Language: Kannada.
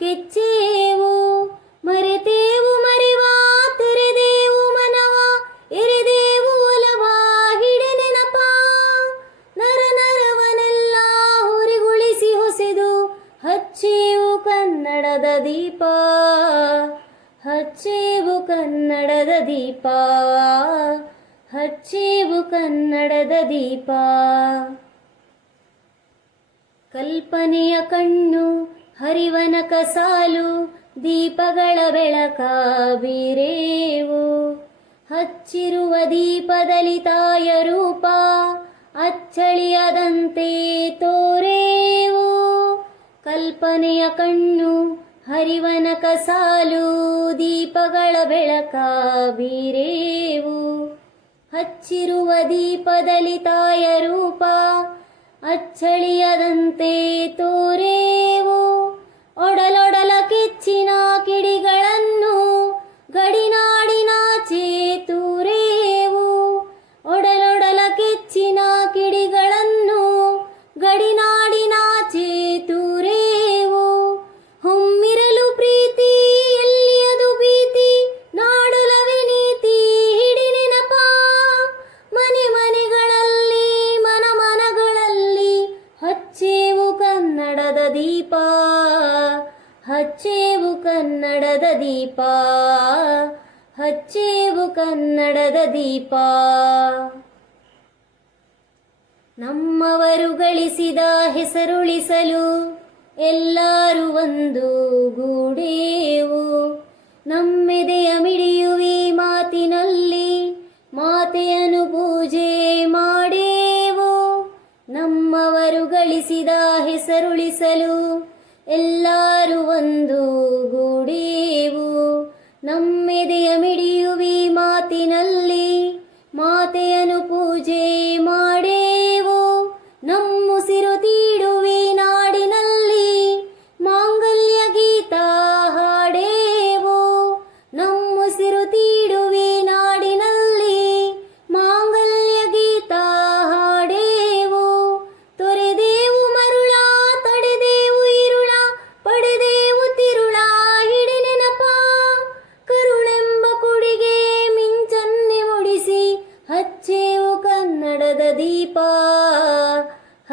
ಕೆಚ್ಚೇವು, ಮರೆತೇವು, ಮರಿವಾ, ತೆರೆದೇವು, ಮನವ, ಎರೆದೇವು, ಒಲವಾ ಹಿಡೆ ನೆನಪ ನರ ನರವನೆಲ್ಲ ಹುರಿಗುಳಿಸಿ ಹೊಸೆದು, ಹಚ್ಚೇವು ಕನ್ನಡದ ದೀಪ. ಹಚ್ಚೇವು ಕನ್ನಡದ ದೀಪ. ಹಚ್ಚೇವು ಕನ್ನಡದ ದೀಪ. ಕಲ್ಪನೆಯ ಕಣ್ಣು ಹರಿವನಕ ಸಾಲು ದೀಪಗಳ ಬೆಳಕ ಹಚ್ಚಿರುವ ದೀಪದಲ್ಲಿ ತಾಯ ರೂಪ ಅಚ್ಚಳಿಯದಂತೆ ತೋರೇವು. ಕಲ್ಪನೆಯ ಕಣ್ಣು ಹರಿವನಕ ಸಾಲು ದೀಪಗಳ ಬೆಳಕ ಹಚ್ಚಿರುವ ದೀಪದಲ್ಲಿ ತಾಯ ರೂಪ ಅಚ್ಚಳಿಯದಂತೆ ತೋರೇವು ಹಚ್ಚೇವು ಕನ್ನಡದ ದೀಪ. ಹಚ್ಚೇವು ಕನ್ನಡದ ದೀಪ. ನಮ್ಮವರು ಗಳಿಸಿದ ಹೆಸರುಳಿಸಲು ಎಲ್ಲರೂ ಒಂದು ಗೂಡೇವು. ನಮ್ಮೆದೆಯ ಮಿಡಿಯುವಿ ಮಾತಿನಲ್ಲಿ ಮಾತೆಯನ್ನು ಪೂಜೆ ಮಾಡೇವು. ನಮ್ಮವರು ಗಳಿಸಿದ ಹೆಸರುಳಿಸಲು ಎಲ್ಲರೂ ಒಂದು ಗೂಡೇವು ನಮ್ಮೆದೆಯ ಮಿಡಿಯುವಿ